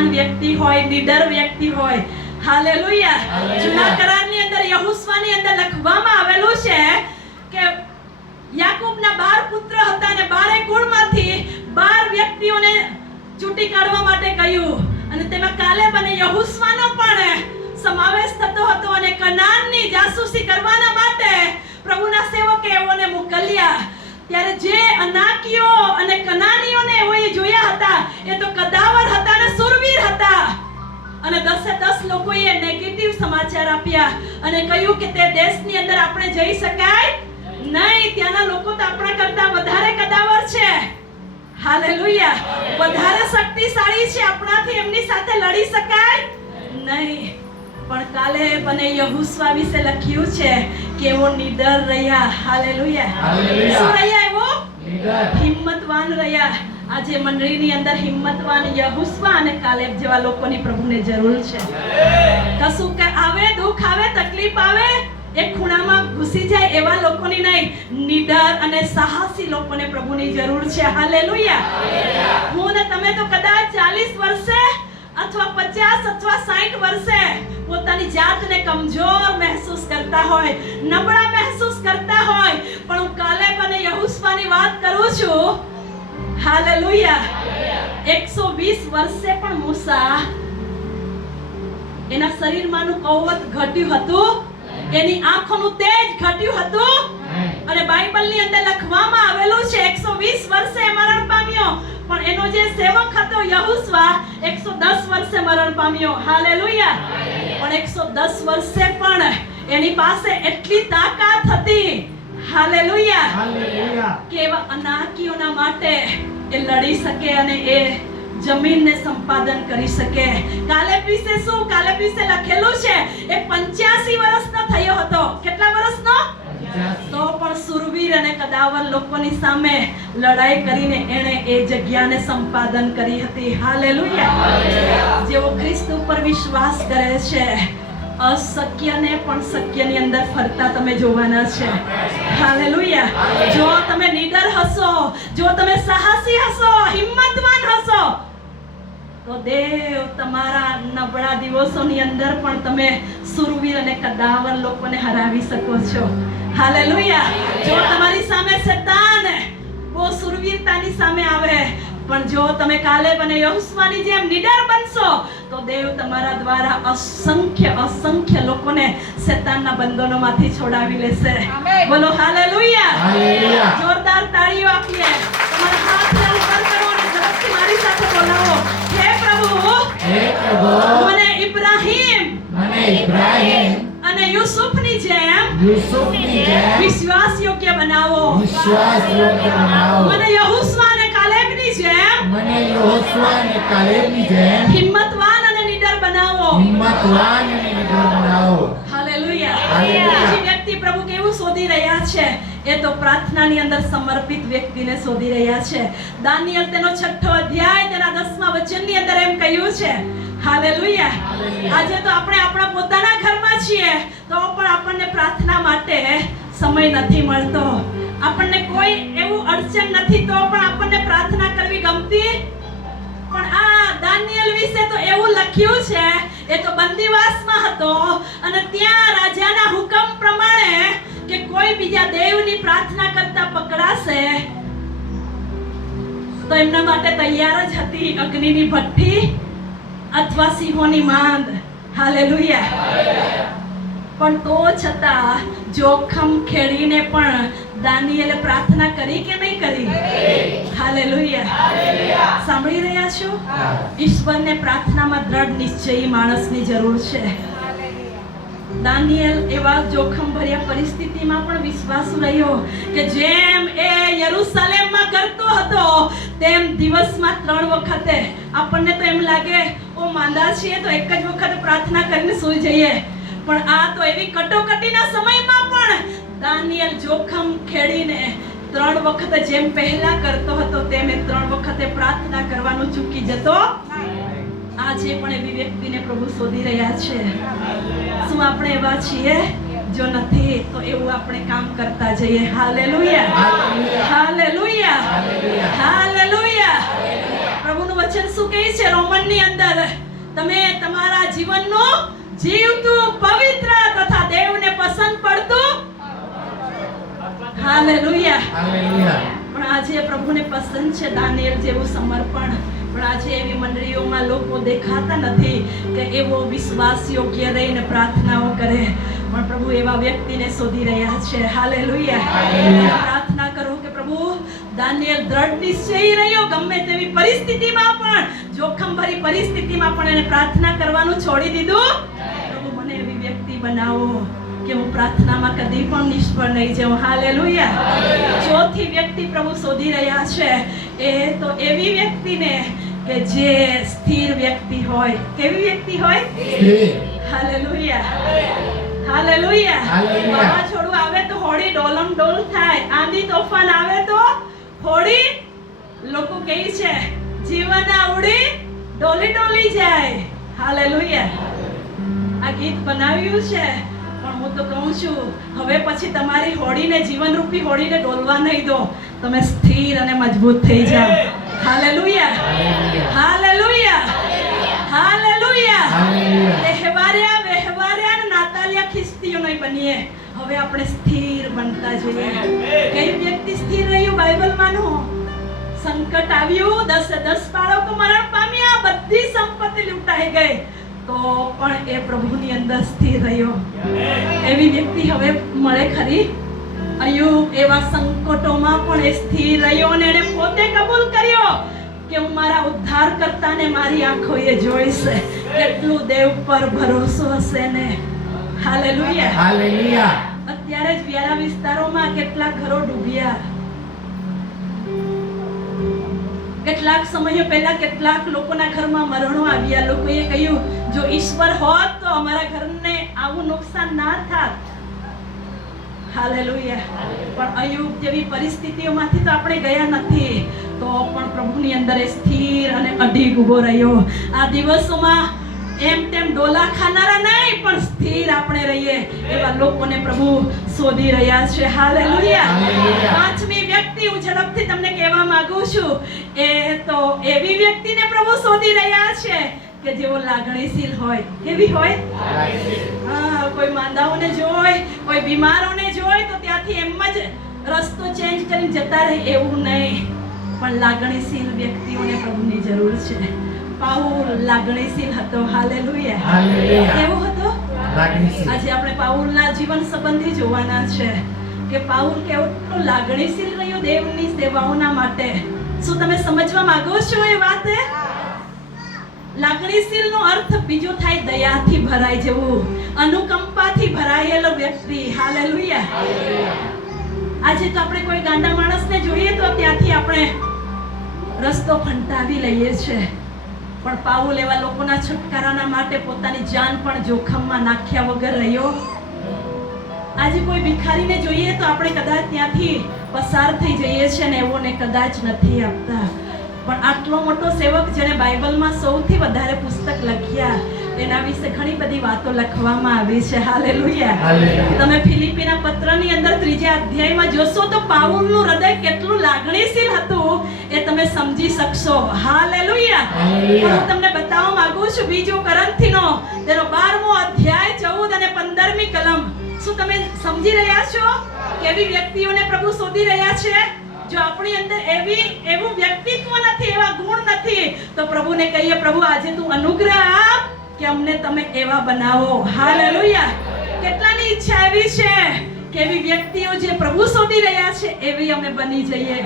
શક્તિમાન વ્યક્તિ હોય, નીડર વ્યક્તિ હોય. હાલેલુયા. જૂના કરારની અંદર યહોશુઆની અંદર લખવામાં આવેલું છે કે યાકૂબના 12 પુત્ર હતા અને 12 કુળમાંથી 12 વ્યક્તિઓને ચૂંટી કાઢવા માટે કહ્યું અને તેમાં કાલેબ અને યહોશુઆનો પણ સમાવેશ થતો હતો અને કનાનની જાસૂસી કરવાના માટે પ્રભુના સેવકે એઓને મોકલ્યા. ત્યારે જે અનાકીઓ અને કનાનીઓને એઓએ જોયા હતા એ તો કદાવર હતા અને સુરવીર હતા અને 10 લોકોએ નેગેટિવ સમાચાર આપ્યા અને કહ્યું કે તે દેશની અંદર આપણે જઈ શકાય નહીં, ત્યાંના લોકો તો આપણા કરતા વધારે કદાવર છે. હાલેલુયા. વધારે શક્તિશાળી છે, આપણાથી એમની સાથે લડી શકાય નહીં. પણ કાલેબ અને યહોશુઆ વિશે લખ્યું છે કે એવો નીડર રહ્યા. હાલેલુયા. શું રહ્યા? એવો હિંમતવાન રહ્યા. આજે મંડળીની અંદર હિંમતવાન યહોશુઆ અને કાલેબ જેવા લોકોની પ્રભુને જરૂર છે. કશું કે આવે, દુઃખ આવે, તકલીફ આવે, એક ખૂણામાં ઘૂસી જાય એવા લોકોની નહીં, નીડર અને સાહસી લોકોને પ્રભુની જરૂર છે. હાલેલુયા. હું ને તમે તો કદાચ 40 વર્ષે અથવા 50 અથવા 60 વર્ષે પોતાની જાતને કમજોર મહેસૂસ કરતા હોય, નબળા મહેસૂસ કરતા હોય, પણ હું કાલેબ અને યહોશુઆની વાત કરું છું. હાલેલુયા. 120 વર્ષે પણ મૂસા એના શરીરમાંનું કવચ ઘટ્યું હતું, એની આંખોનું તેજ ઘટ્યું હતું અને બાઇબલની અંદર લખવામાં આવેલું છે 120 વર્ષે મરણ પામ્યો, પણ એનો જે સેવક હતો યહોશુઆ 110 વર્ષે મરણ પામ્યો. હાલેલુયા. પણ 110 વર્ષે પણ એની પાસે એટલી તાકાત હતી. હાલેલુયા. કે એવા અનાકીઓના માટે એ લડી શકે અને એ જમીનને સંપાદન કરી શકે. કાલેબ વિશે શું? કાલેબ વિશે લખેલું છે એ 85 વર્ષનો થયો હતો. કેટલા વર્ષનો? તો પણ સુરવીર અને કદાવર લોકોની સામે લડાઈ કરીને એણે એ જગ્યાને સંપાદન કરી હતી. હાલેલુયા. જેઓ ખ્રિસ્ત ઉપર વિશ્વાસ કરે છે, અશક્યને પણ શક્યની અંદર ફરતા તમે જોવાના છે. હાલેલુયા. જો તમે નીડર હશો, જો તમે સાહસી હશો, હિંમતવાન હશો, તો દેવ તમારા નબળા દિવસોની અંદર પણ તમે સુરવીર અને કદાવર લોકોને હરાવી શકો છો. હાલેલુયા. જો તમારી સામે શૈતાન બહુ સુરવીરતાની સામે આવે, પણ જો તમે કાલેબ અને યહોશુઆની જેમ નીડર બનશો તો દેવ તમારા દ્વારા અસંખ્ય લોકોને શૈતાનના બંધનોમાંથી છોડાવી લેશે. બોલો હાલેલુયા. જોરદાર તાળીઓ આપીએ. તમારા હાથને ઉપર કરો અને ઝડપથી મારી સાથે બોલાવો. હે પ્રભુ, મને ઇબ્રાહીમ અને યુસુફની જેમ વિશ્વાસ યોગ્ય બનાવો. મને યહોશુઆ અને કાલેબની જેમ હિંમતવાન અને નીડર બનાવો. હાલેલુયા. બીજી વ્યક્તિ પ્રભુ કેવું શોધી રહ્યા છે? એ તો પ્રાર્થનાની અંદર સમર્પિત વ્યક્તિને શોધી રહ્યા છે. દાનિયેલ તેનો 6 અધ્યાય તેના 10મા વચનની અંદર એમ કહ્યું છે. હાલેલુયા. આજે તો આપણે આપણા પોતાના ઘરમાં છીએ તો પણ આપણને પ્રાર્થના માટે સમય નથી મળતો. આપણને કોઈ એવું અડચણ નથી તો પણ આપણને પ્રાર્થના કરવી ગમતી. પણ આ દાનિયેલ વિશે તો એવું લખ્યું છે, એ તો બંદીવાસમાં હતો અને ત્યાં રાજાના હુકમ પ્રમાણે કે કોઈ બીજા દેવની પ્રાર્થના કરતા પકડાશે તો એમના માટે તૈયાર જ હતી અગ્નિની ભઠ્ઠી અથવા સિંહોની માંદ. હાલેલુયા. પણ તો છતાં જોખમ ખેડીને પણ દાનિયેલે પ્રાર્થના કરી કે નહીં કરી? હાલેલુયા. સાંભળી રહ્યા છો? ઈશ્વરને પ્રાર્થનામાં દ્રઢ નિશ્ચયી માણસની જરૂર છે. દાનિયેલ એવા જોખમ ભર્યા પરિસ્થિતિમાં પણ વિશ્વાસુ રહ્યો કે જેમ એ યરૂશલેમમાં કરતો હતો તેમ દિવસમાં 3 વખતે. આપણને તો એમ લાગે ઓ માંદા છીએ તો એક જ વખત પ્રાર્થના કરીને સૂઈ જઈએ, પણ આ તો એવી કટોકટીના સમયમાં પણ દાનિયેલ જોખમ ખેડીને 3 વખતે જેમ પહેલા કરતો હતો તેમ 3 વખતે પ્રાર્થના કરવાનું ચૂકી જતો. આજે પણ એવી વ્યક્તિને પ્રભુ શોધી રહ્યા છે. શું આપણે એવા છીએ? જો નથી તો એવું આપણે કામ કરતા જઈએ. હાલેલુયા. હાલેલુયા. હાલેલુયા. પ્રભુનું વચન શું કહે છે રોમનની અંદર? તમે તમારા જીવનનું જીવતું, પવિત્ર તથા દેવને પસંદ પડતું. હાલેલુયા. પણ આજે પ્રભુને પસંદ છે દાનિયેલ જેવું સમર્પણ. પણ આજે એવી મંડળીઓમાં લોકો દેખાતા નથી કે એવો વિશ્વાસ યોગ્ય રહીને પ્રાર્થનાઓ કરે. પણ પ્રભુ એવા વ્યક્તિને શોધી રહ્યા છે. હાલેલુયા. પ્રાર્થના કરો કે પ્રભુ, દાનિયેલ દ્રઢ નિશ્ચયી રહ્યો, ગમે તેવી પરિસ્થિતિમાં પણ, જોખમભરી પરિસ્થિતિમાં પણ એને પ્રાર્થના કરવાનું છોડી દીધું. પ્રભુ મને એવી વ્યક્તિ બનાવો કે હું પ્રાર્થનામાં કદી પણ નિષ્ફળ નહીં જાઉં. હાલેલુયા. ચોથી વ્યક્તિ પ્રભુ શોધી રહ્યા છે એ તો એવી વ્યક્તિને કે જે સ્થિર વ્યક્તિ હોય. કેવી વ્યક્તિ હોય? હાલેલુયા. હાલેલુયા. વાવાઝોડું આવે તો હોડી ડોલમ ડોલ થાય, આંધી તોફાન આવે તો હોડી, લોકો કહે છે જીવન આવડી ડોલી ડોલી જાય. હાલેલુયા. આ ગીત બનાવ્યું છે, પણ હું તો કહું છું હવે પછી તમારી હોડીને, જીવનરૂપી હોડીને ડોલવા નહીં દો. તમે સ્થિર અને મજબૂત થઈ જાઓ. હાલેલુયા. હાલેલુયા. હાલેલુયા. વહેવાર્યા નાતાલિયા ખિસ્તીઓ નહીં બનીએ. હવે આપણે સ્થિર બનતા જોઈએ. કઈ વ્યક્તિ સ્થિર રહ્યું બાઇબલમાંનું? સંકટ આવ્યું, 10 બાળકો મરણ પામ્યા, બધી સંપત્તિ લૂંટાઈ ગઈ, તો પણ એ પ્રભુની અંદર સ્થિર રહ્યો. એવી વ્યક્તિ હવે મળે ખરી? અયુબ એવા સંકટોમાં પણ એ સ્થિર રહ્યો અને એને પોતે કબૂલ કર્યો કે હું મારા ઉદ્ધારકર્તાને મારી આંખોએ જોઈશ. કેટલું દેવ પર ભરોસો હશે ને. હાલેલુયા. હાલેલુયા. અત્યારે જ વ્યારા વિસ્તારોમાં કેટલાક ઘરો ડૂબ્યા. કેટલાક સમય પહેલા કેટલાક લોકોના ઘરમાં મરણો આવ્યા. લોકોએ કહ્યું જો ઈશ્વર હોત તો અમારા ઘરને આવું નુકસાન ના થાત. હાલેલુયા. પણ અયુબ જેવી પરિસ્થિતિઓમાંથી તો આપણે ગયા નથી, તો પણ પ્રભુની અંદર એ સ્થિર અને અડીગ ઊભો રહ્યો. આ દિવસોમાં એમ તેમ ડોલા ખાનારા નહીં, પણ સ્થિર આપણે રહીએ એવા લોકોને પ્રભુ શોધી રહ્યા છે. હાલેલુયા. પાંચમી વ્યક્તિ હું ઝડપથી તમને કહેવા માંગુ છું, એ તો એવી વ્યક્તિને પ્રભુ શોધી રહ્યા છે કે જેઓ લાગણીશીલ હોય. કેવી હોય? હા, કોઈ માંદાઓને જોઈ, કોઈ બીમારોને જોઈ તો ત્યાંથી એમ જ રસ્તો ચેન્જ કરીને જતા રહે એવું નહીં, પણ લાગણીશીલ વ્યક્તિઓને પ્રભુની જરૂર છે. પાઉલ લાગણીશીલ હતો. હાલેલુયા. કેવો હતો? આજે આપણે પાઉલના જીવન સંબંધી જોવાના છે કે પાઉલ કેવો લાગણીશીલ રહ્યો દેવની સેવાઓના માટે. શું તમે સમજવા માંગો છો એ વાત? લાગણીશીલ નો અર્થ બીજો થાય દયાથી ભરાઈ જવું, અનુકંપાથી ભરાયેલો વ્યક્તિ. હાલેલુયા. આજે તો આપણે કોઈ ગાંડા માણસને જોઈએ તો ત્યાંથી આપણે રસ્તો ફંટાવી લઈએ છીએ, પણ પાઉલ એવા લોકોના છુટકારાના માટે પોતાની જાન પણ જોખમમાં નાખ્યા વગર રહ્યો. આજે કોઈ ભિખારીને જોઈએ તો આપણે કદાચ ત્યાંથી પસાર થઈ જઈએ છીએ ને એવોને કદાચ નથી આપતા, પણ આટલો મોટો સેવક જેણે બાઇબલમાં સૌથી વધારે પુસ્તક લખ્યા, એના વિશે ઘણી બધી વાતો લખવામાં આવી છે. હાલેલુયા. તમે ફિલિપીના પત્રની અંદર 3 અધ્યાયમાં જોશો તો પાઉલનું હૃદય કેટલું લાગણીશીલ હતું એ તમે સમજી શકશો. હાલેલુયા. હું તમને બતાવવા માંગુ છું 2 કોરિન્થીનો તેનો 12મો અધ્યાય 14 અને 15મી કલમ. શું તમે સમજી રહ્યા છો કેવી વ્યક્તિઓને પ્રભુ શોધી રહ્યા છે? જો આપણી અંદર એવું વ્યક્તિત્વ નથી, એવા ગુણ નથી, તો પ્રભુને કહીએ પ્રભુ આજે તું અનુગ્રહ આપ કે અમને તમે એવા બનાવો. હાલેલુયા. કેટલાની ઈચ્છા એવી છે કે એવી વ્યક્તિઓ જે પ્રભુ શોધી રહ્યા છે એવી અમે બની જઈએ.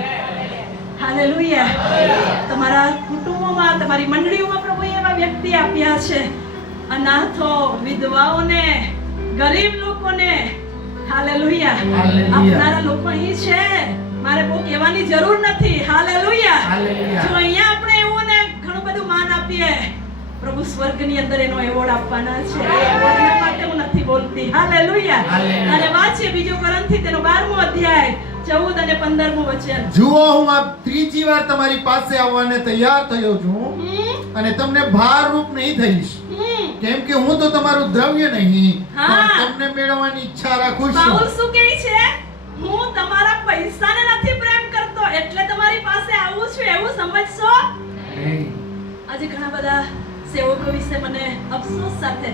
હાલેલુયા. તમારા કુટુંબોમાં, તમારી મંડળીઓમાં પ્રભુએ એવા વ્યક્તિ આપ્યા છે. અનાથો, વિધવાઓને, ગરીબ લોકોને. હાલેલુયા. આપનારા લોકો અહીં છે, મારે બહુ કહેવાની જરૂર નથી. હાલેલુયા. જો અહીંયા આપણે એવું ને ઘણું બધું માન આપીએ, પ્રભુ સ્વર્ગની અંદર એનો એવોર્ડ આપવાના છે. એવોર્ડના માટે હું નથી બોલતી. હાલેલુયા. અને વાંચીએ 2 કોરિન્થી તેનો 12મો અધ્યાય 14 અને 15મું વચન. જુઓ, હું આ ત્રીજી વાર તમારી પાસે આવવાને તૈયાર થયો છું અને તમને ભારરૂપ નહીં થઈશ, કેમ કે હું તો તમારું દ્રવ્ય નહીં પણ તમને મેળવવાની ઈચ્છા રાખું છું. પાઉલ શું કહે છે? હું તમારા પૈસાને નથી પ્રેમ કરતો એટલે તમારી પાસે આવું છું એવું સમજશો? આજે ઘણા બધા સેવકો વિશે મને અફસોસ સાથે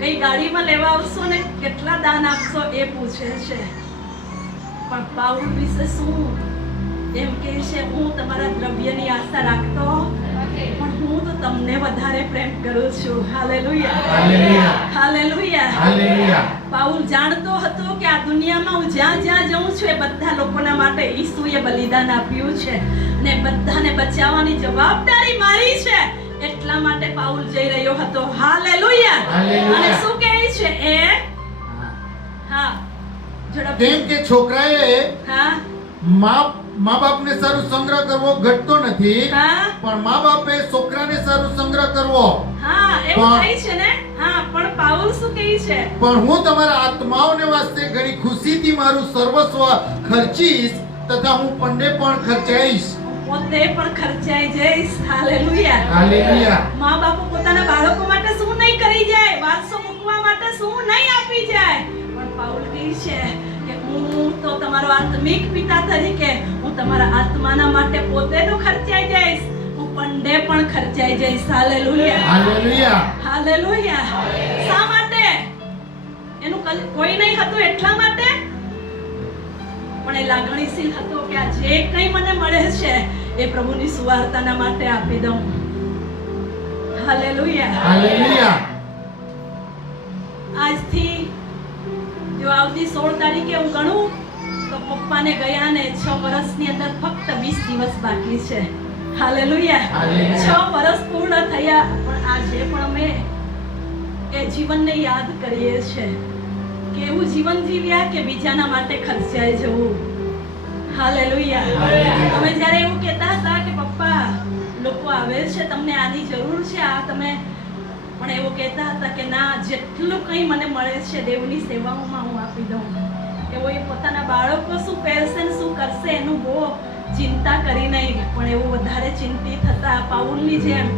કઈ ગાડીમાં લેવા આવશો ને કેટલા દાન આપશો એ પૂછે છે, પણ પાઉલ વિશે શું એમ કહે છે, હું તમારા દ્રવ્યની આશા રાખતો પણ હું તો તમને વધારે પ્રેમ કરું છું. Hallelujah, hallelujah, hallelujah, hallelujah. Paul જાણતો હતો કે આ દુનિયામાં હું જ્યાં જ્યાં જઉં છું એ બધા લોકોના માટે ઈસુએ બલિદાન આપ્યું છે અને બધાને બચાવવાની જવાબદારી મારી છે. એટલા માટે પાઉલ જઈ રહ્યો હતો. હાલેલુયા. હાલેલુયા. અને શું કહે છે એ? હા, ઝડપથી. કેમ કે છોકરાએ હા, મા બાપને સારું સંગ્રહ કરવો ઘટતો નથી, હા, પણ મા બાપે છોકરાને સારું સંગ્રહ કરવો. હા, એવું પણ- થાય છે ને. હા, પણ પાઉલ શું કહે છે? પણ હું તમારા આત્માઓને વાસ્તે ઘણી ખુશીથી મારું સર્વસ્વ ખર્ચીશ તથા હું પંડે પણ ખર્ચાઈશ. પોતે પણ ખર્ચાઈ જઈશ. હાલેલુયા. હાલેલુયા. મા બાપો પોતાના બાળકો માટે શું નહીં કરી જાય, વારસો મૂકવા માટે શું નહીં આપી જાય, પણ પાઉલ કહે છે કે હું તો તમારો આત્મિક પિતા તરીકે હું તમારા આત્માના માટે પોતે તો ખર્ચાઈ જઈશ, હું પંડે પણ ખર્ચાઈ જઈશ. હાલેલુયા. હાલેલુયા. હાલેલુયા. શા માટે? એનું કોઈ નહીં હતું એટલા માટે, પણ એ લાગણીશીલ હતો કે આ જે કંઈ મને મળે છે એ પ્રભુની સુવાર્તાના માટે આપી દઉં. હાલેલુયા. હાલેલુયા. આજથી જો આવતી 16 તારીખે હું ગણું તો પપ્પાને ગયા ને 6 વર્ષની અંદર ફક્ત 20 દિવસ બાકી છે. હાલેલુયા. હાલેલુયા. 6 વર્ષ પૂર્ણ થયા, પણ આજે પણ અમે એ જીવનને યાદ કરીએ છીએ કે એવું જીવન જીવ્યા કે બીજાના માટે ખર્ચાઈ જવું. હાલેલુયા. હાલેલુયા. તમે જ્યારે એવું કહેતા હતા કે પપ્પા લોકો આવે છે, તમને આની જરૂર છે, આ તમે પણ એવું કહેતા હતા કે ના, જેટલું કંઈ મને મળે છે દેવની સેવાઓમાં હું આપી દઉં. એવો એ પોતાના બાળકો શું પહેરશે ને શું કરશે એનું બહુ ચિંતા કરી નહીં, પણ એવું વધારે ચિંતિત હતા પાઉલની જેમ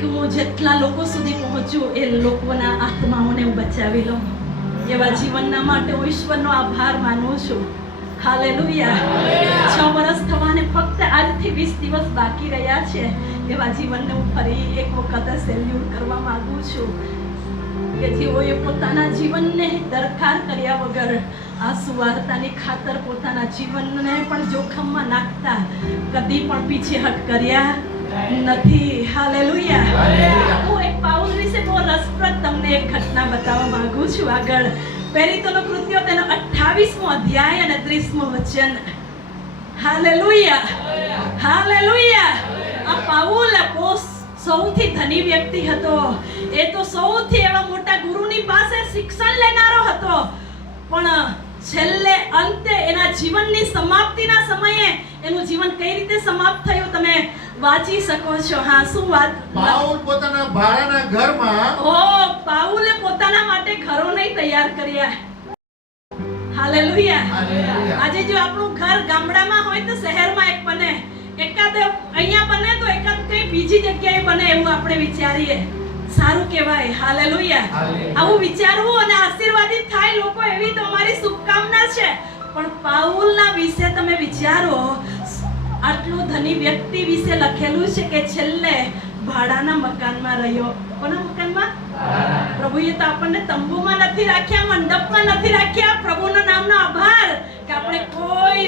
કે હું જેટલા લોકો સુધી પહોંચું એ લોકોના આત્માઓને હું બચાવી લઉં. એવા જીવનના માટે હું ઈશ્વરનો આભાર માનું છું. હાલેલુયા. 6 વર્ષ થવાને ફક્ત આજથી 20 દિવસ બાકી રહ્યા છે. એવા જીવનને હું ફરી એક વખત સેલ્યુટ કરવા માંગુ છું કે જેઓએ પોતાના જીવનને દરકાર કર્યા વગર આ સુવાર્તાની ખાતર પોતાના જીવનને પણ જોખમમાં નાખતા કદી પણ પીછેહટ કર્યા નથી. હાલેલુયા. હાલેલુયા. હું એક પાઉલ વિશે બહુ રસપ્રદ તમને એક ઘટના બતાવવા માંગુ છું. આગળ પેરિતોનો કૃત્યો તેનો 28મો અધ્યાય અને 30મો વચન. હાલેલુયા. હાલેલુયા. આ પાઉલ સૌથી ધની વ્યક્તિ હતો. એ તો સૌથી એવા મોટા ગુરુની પાસે શિક્ષણ લેનારો હતો, પણ છેલ્લે અંતે એના જીવનની સમાપ્તિના સમયે એનું જીવન કઈ રીતે સમાપ્ત થયું તમે વાંચી શકો છો. હા, શું વાત? પાઉલ પોતાના ભાડાના ઘરમાં પાઉલે પોતાના માટે ઘરો નહીં તૈયાર કર્યા. હાલેલુયા. હાલેલુયા. આજે જો આપણું ઘર ગામડામાં હોય તો શહેરમાં એક બને, એકાદ અહીંયા બને તો એકાદ કઈ બીજી જગ્યાએ બને એવું આપણે વિચારીએ. સારું કહેવાય. હાલેલુયા. હાલેલુયા. આવું વિચારવું અને આશીર્વાદિત થાય લોકો, એવી તો અમારી શુભકામના છે. પણ પાઉલના વિશે તમે વિચારો, આટલું ધની વ્યક્તિ વિશે લખેલું છે કે છેલ્લે ભાડાના મકાનમાં રહ્યો. કોના મકાનમાં? પ્રભુએ તો આપણને તંબુમાં નથી રાખ્યા, મંડપમાં નથી રાખ્યા. પ્રભુના નામનો આભાર કે આપણે કોઈ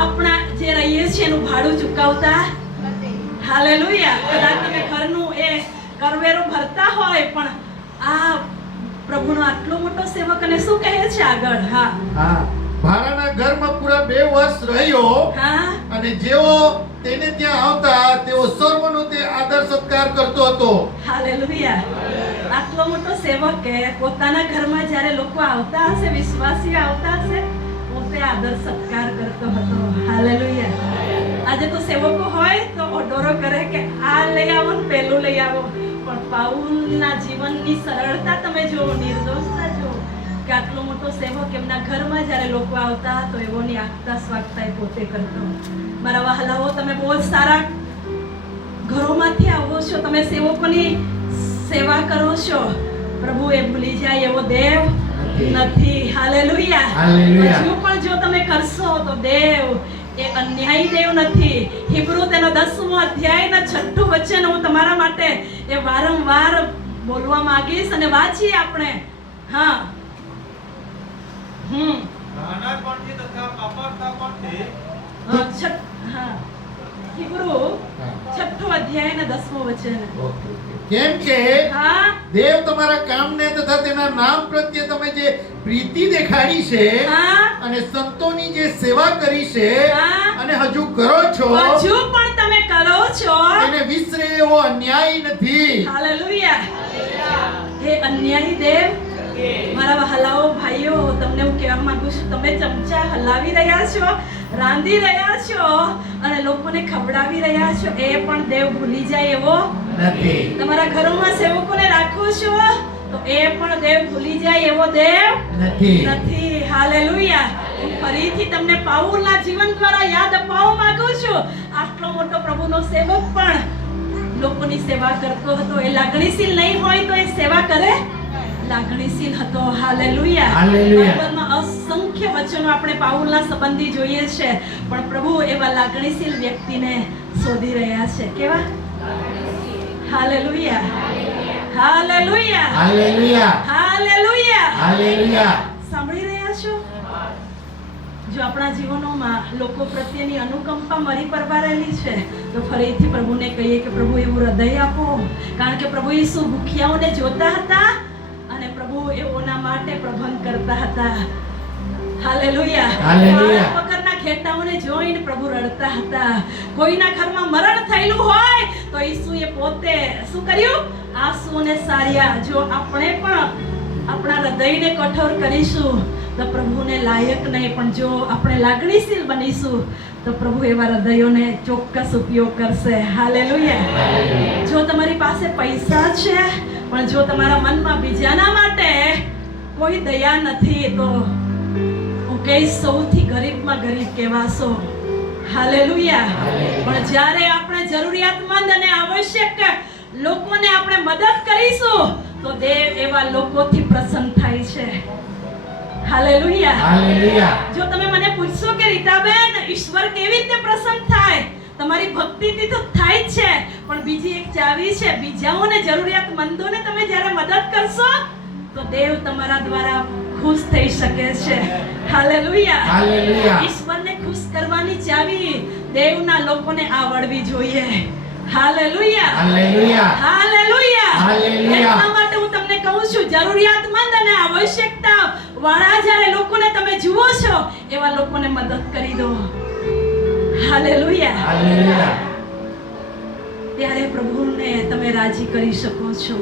આપણા જે રહીએ છીએ એનું ભાડું ચૂકવતા નથી. હાલેલુયા. કદાચ તમે ઘરનું એ કરવેરો ભરતા હોય, પણ આ પ્રભુનો આટલો મોટો સેવક અને શું કહે છે આગળ? હા, હા, ભાડાના ઘરમાં પૂરા 2 વર્ષ રહ્યો હા, અને જેઓ તેને ત્યાં આવતા તેઓ સર્વનો તે આદર સત્કાર કરતો હતો. હાલેલુયા. આટલો મોટો સેવક કે પોતાના ઘરમાં જ્યારે લોકો આવતા હશે, વિશ્વાસીઓ આવતા હશે, પોતે આદર સત્કાર કરતો હતો. હાલેલુયા. આજે તો સેવકો હોય તો ઓર્ડરો કરે કે આ લઈ આવો ને પેલું લઈ આવો, પણ પાઉલના જીવનની સરળતા તમે જુઓ, નિર્દોષતા જુઓ કે આટલો મોટો સેવક એમના ઘરમાં જ્યારે લોકો આવતા તો એવોની આગતા સ્વાગતા એ પોતે કરતો. મારા વહાલાઓ, તમે બહુ જ સારા ઘરોમાંથી આવો છો, તમે સેવકોની સેવા કરો છો. પ્રભુ એ ભૂલી જાય એવો દેવ નથી. હાલેલુયા. હાલેલુયા. હજુ પણ જો તમે કરશો તો દેવ એ અન્યાયી દેવ નથી. હિબ્રુ તેનો 10મો અધ્યાયના 6ઠું વચન હું તમારા માટે એ વારંવાર બોલવા માંગીશ અને વાંચીએ આપણે. હા નાનાપણથી તથા પાપણતાપણથી હા હિબ્રુ 6ઠું અધ્યાયના 10મો વચન. કેમ કે હા દેવ તમારા કામને તથા તેના નામ પ્રત્યે તમે જે પ્રીતિ દેખાડી છે હા અને સંતોની જે સેવા કરી છે હા. અને હજુ કરો છો હજુ પણ તમે કરો છો. એને વિસરે એવો અન્યાય નથી. હાલેલુયા. હે અન્યાયી દેવ, મારા વહાલાઓ ભાઈઓ, તમને હું કહેવા માંગુ છું, તમે ચમચા હલાવી રહ્યા છો, રાંધી રહ્યા છો અને લોકોને ખવડાવી રહ્યા છો, એ પણ દેવ ભૂલી જાય એવો નથી. તમારા ઘરોમાં સેવકોને રાખો છો તો એ પણ દેવ ભૂલી જાય એવો દેવ નથી. નથી. હાલેલુયા. હું ફરીથી તમને પાઉલના જીવન દ્વારા યાદ અપાવવા માંગુ છું. આટલો મોટો પ્રભુનો સેવક પણ લોકોની સેવા કરતો હતો. એ લાગણીશીલ નહીં હોય તો એ સેવા કરે? લાગણીશીલ હતો. હાલેલુયા. હાલેલુયા. બાઇબલમાં અસંખ્ય વચનો આપણે પાઉલના સંબંધી જોઈએ છે, પણ પ્રભુ એવા લાગણીશીલ વ્યક્તિને શોધી રહ્યા છે. કેવા? Hallelujah. Hallelujah. Hallelujah. Hallelujah. Hallelujah. સાંભળી રહ્યા છો? જો આપણા જીવનોમાં લોકો પ્રત્યેની અનુકંપા મારી પર રહેલી છે તો ફરીથી પ્રભુને કહીએ કે પ્રભુ એવું હૃદય આપો. કારણ કે પ્રભુ ઈસુ ભૂખ્યાઓને જોતા હતા અને પ્રભુ એઓના માટે પ્રબંધ કરતા હતા. હાલેલુયા. હાલેલુયા. વગરના ખેટાઓને જોઈને પ્રભુ રડતા હતા. કોઈના ઘરમાં મરણ થયેલું હોય તો ઈસુએ પોતે શું કર્યું? આંસુઓને સાર્યા. જો આપણે પણ આપણા હૃદયને કઠોર કરીશું તો પ્રભુને લાયક નહીં, પણ જો આપણે લાગણીશીલ બનીશું તો પ્રભુ એવા હૃદયોને ચોક્કસ ઉપયોગ કરશે. હાલેલુયા. જો તમારી પાસે પૈસા છે પણ જો તમારા મનમાં બીજાના માટે કોઈ દયા નથી તો હું કહીશ સૌથી ગરીબમાં ગરીબ કહેવાશો. હાલેલુયા. પણ જ્યારે આપણે જરૂરિયાતમંદ અને આવશ્યક લોકોને આપણે મદદ કરીશું તો દેવ એવા લોકોથી પ્રસન્ન થાય છે. હાલેલુયા. હાલેલુયા. જો તમે મને પૂછશો કે રીતાબેન, ઈશ્વર કેવી રીતે પ્રસન્ન થાય? તમારી ભક્તિથી તો થાય જ છે, પણ બીજી એક ચાવી છે. બીજાઓને, જરૂરિયાતમંદોને તમે જ્યારે મદદ કરશો તો દેવ તમારા દ્વારા ખુશ થઈ શકે છે. હાલેલુયા. હાલેલુયા. ઈશ્વરને ખુશ કરવાની ચાવી દેવના લોકોને આવડવી જોઈએ. હાલેલુયા. હાલેલુયા. હાલેલુયા. હાલેલુયા. એટલા માટે હું તમને કહું છું, જરૂરિયાતમંદ અને આવશ્યકતા વાળા જ્યારે લોકોને તમે જુઓ છો એવા લોકોને મદદ કરી દો. હાલેલુયા. હાલેલુયા. ત્યારે પ્રભુને તમે રાજી કરી શકો છો.